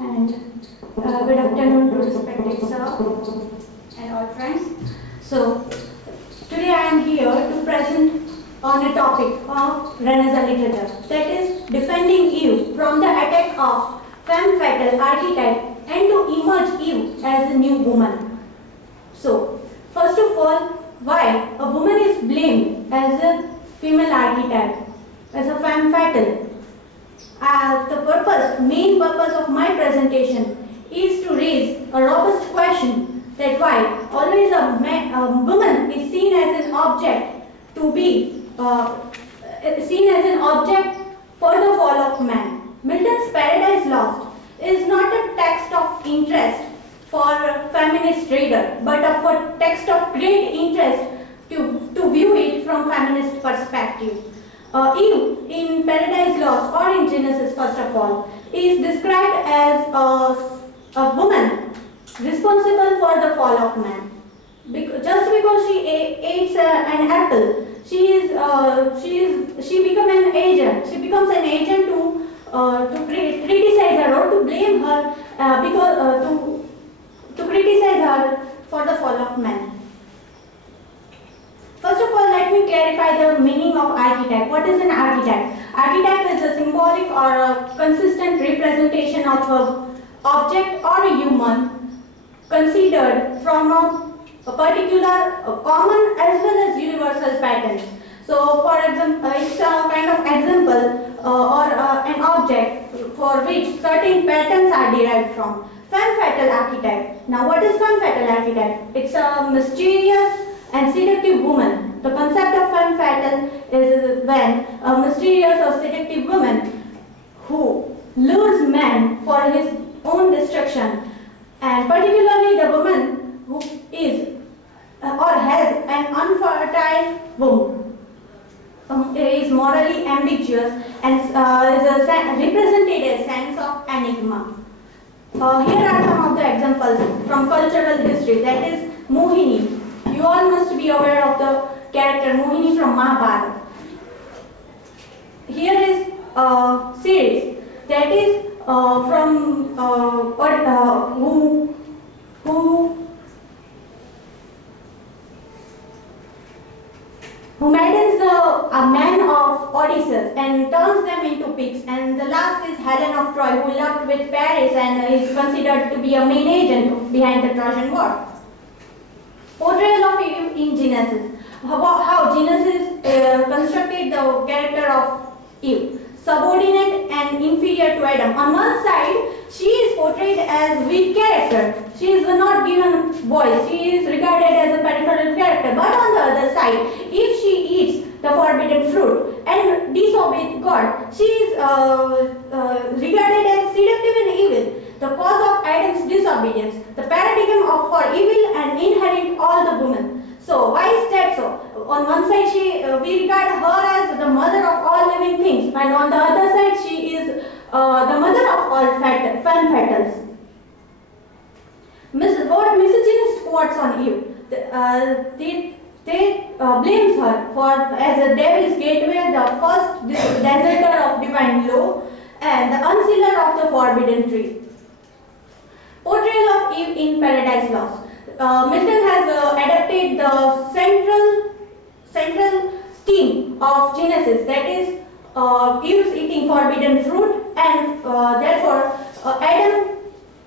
And good afternoon to respected sir and all friends. So today I am here to present on a topic of Renaissance literature, that is defending Eve from the attack of Femme Fatale Archetype and to emerge Eve as a new woman. So first of all, why a woman is blamed as a female archetype, as a femme fatale. The main purpose of my presentation is to raise a robust question that why always a woman is seen as an object to be seen as an object for the fall of man. Milton's Paradise Lost is not a text of interest for a feminist reader, but a text of great interest to view it from feminist perspective. Eve in Paradise Lost or in Genesis first of all is described as a woman responsible for the fall of man. Just because she ate an apple, she becomes an agent. She becomes an agent to criticize her or to blame her to criticize her for the fall of man. First of all, let me clarify the meaning of archetype. What is an archetype? Archetype is a symbolic or a consistent representation of an object or a human considered from a particular common as well as universal patterns. So, for example, it's a kind of example or an object for which certain patterns are derived from. Femme Fatale Archetype. Now, what is Femme Fatale Archetype? It's a mysterious and seductive woman. The concept of femme fatale is when a mysterious or seductive woman who lures man for his own destruction, and particularly the woman who is or has an unfertile womb, is morally ambiguous and is represented as sense of enigma. Here are some of the examples from cultural history, that is Mohini. You all must be aware of the character Mohini from Mahabharata. Here is a series that is from who maddens a man of Odysseus and turns them into pigs. And the last is Helen of Troy, who loved with Paris and is considered to be a main agent behind the Trojan War. Portrayal of Eve in Genesis. How Genesis constructed the character of Eve. Subordinate and inferior to Adam. On one side, she is portrayed as weak character. She is not given voice. She is regarded as a peripheral character. But on the other side, if she eats the forbidden fruit and disobeys God, she is regarded as seductive and evil. The cause of Adam's disobedience, the paradigm of her evil and inherent all the women. So why is that so? On one side, we regard her as the mother of all living things, and on the other side, she is the mother of all femme fatales. What misogynist quotes on Eve? They blames her for as a devil's gateway, the first deserter of divine law, and the unsealer of the forbidden tree. Portrayal of Eve in Paradise Lost. Milton has adapted the central theme of Genesis, that is Eve's eating forbidden fruit, and therefore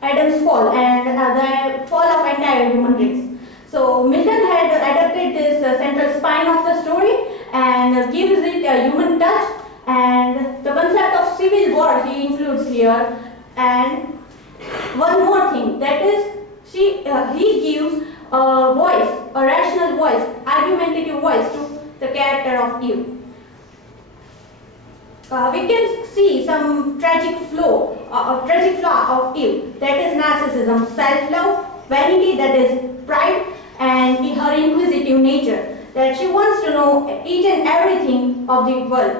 Adam's fall and the fall of entire human race. So Milton had adapted this central spine of the story and gives it a human touch, and the concept of civil war he includes here. And one more thing, that is he gives a voice, a rational voice, argumentative voice to the character of Eve. We can see some tragic flaw of Eve, that is narcissism, self-love, vanity, that is pride, and her inquisitive nature, that she wants to know each and everything of the world.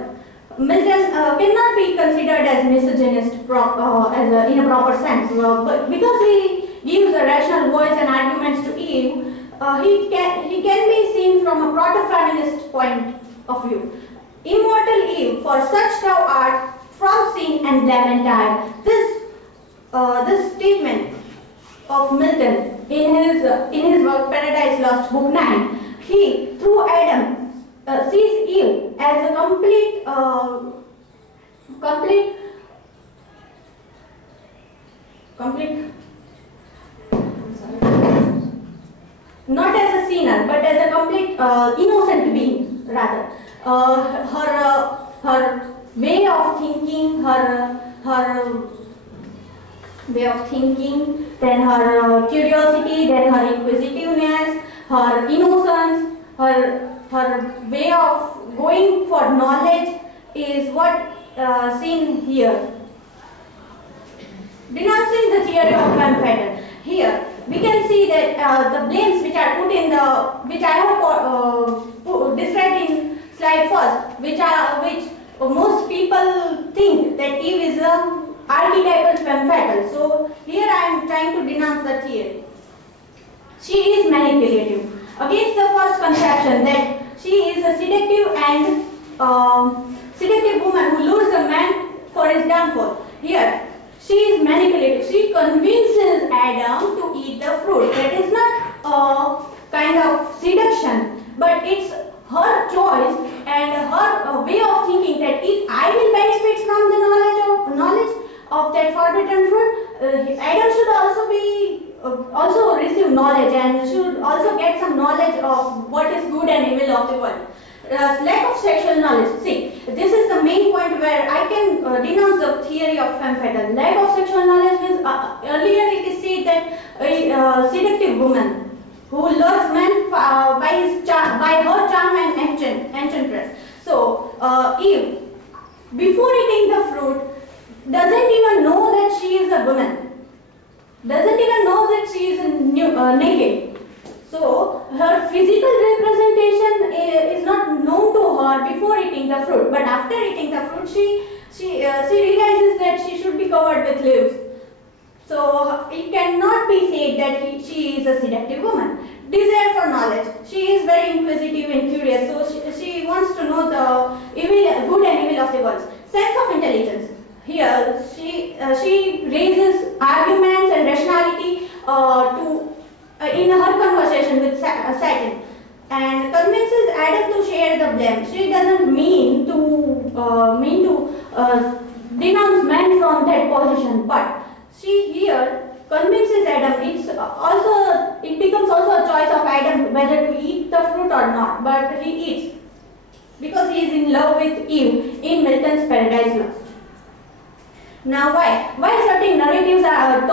Milton cannot be considered as misogynist in a proper sense, but because he gives a rational voice and arguments to Eve, he can be seen from a proto-feminist point of view. Immortal Eve, for such thou art, from sin and lament. This this statement of Milton in his work Paradise Lost, Book 9, he through Adam sees Eve as a complete not as a sinner but as a complete innocent being rather. Her way of thinking, her way of thinking, then her curiosity, then her inquisitiveness, her innocence, her way of going for knowledge is what seen here. Denouncing the theory of Femme Fatale. Here we can see that the blames which are put in the, which I have described in slide first, which most people think that Eve is a archetypal femme fatale. So here I am trying to denounce the theory. She is manipulative. Against the first conception that she is a seductive and seductive woman who lures a man for his downfall. Here she is manipulative. She convinces Adam to eat the fruit. That is not a kind of seduction, but it's her choice and her way of thinking that if I will benefit from the knowledge of that forbidden fruit, Adam should also be also receive knowledge and should also get some knowledge of what is good and evil of the world. Lack of sexual knowledge. See, this is the main point where I can denounce the theory of femme fatale. Lack of sexual knowledge means earlier it is said that a seductive woman who lures men by her charm and enchantress. So Eve, before eating the fruit, doesn't even know that she is a woman. Doesn't even know that she is naked. So her physical representation is not known to her before eating the fruit. But after eating the fruit, she realizes that she should be covered with leaves. So it cannot be said that she is a seductive woman. Desire for knowledge. She is very inquisitive and curious. So she wants to know the evil, good and evil of the world. Sense of intelligence. Here she raises arguments and rationality in her conversation with Satan and convinces Adam to share the blame. She doesn't mean to denounce man from that position, but she here convinces Adam. It becomes also a choice of Adam whether to eat the fruit or not, but he eats because he is in love with Eve in Milton's Paradise Lost. Now why certain narratives tell us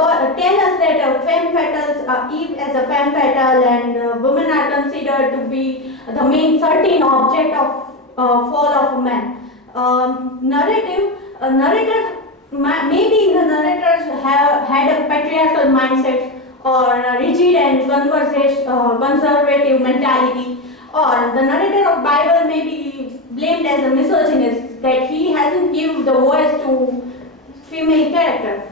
that femme fatales, Eve as a femme fatale and women are considered to be the main certain object of fall of man. Maybe the narrators had a patriarchal mindset or a rigid and conservative mentality, or the narrator of Bible may be blamed as a misogynist, that he hasn't given the voice to female character.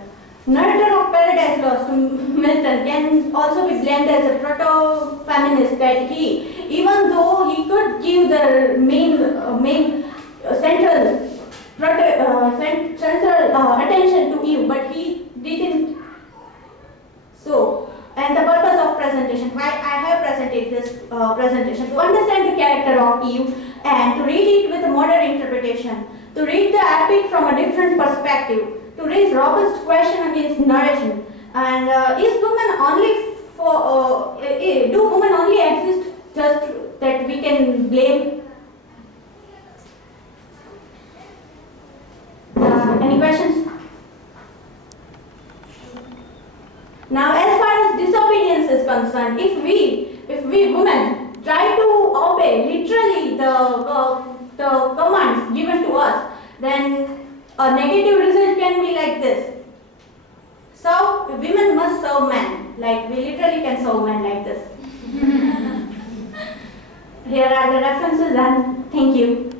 Narrator of Paradise Lost, Milton, can also be blamed as a proto-feminist, that he, even though he could give the main central attention to Eve, but he didn't. So, and the purpose of presentation, why I have presented this presentation, to understand the character of Eve and to read it with a modern interpretation, to read the epic from a different perspective, to raise robust question against narration. And is woman only do women only exist just that we can blame? Any questions? Now, as far as disobedience is concerned, if we women try to obey literally the commands given to us, then a negative result can be like this. So women must serve men, like we literally can serve men like this. Here are the references, and thank you.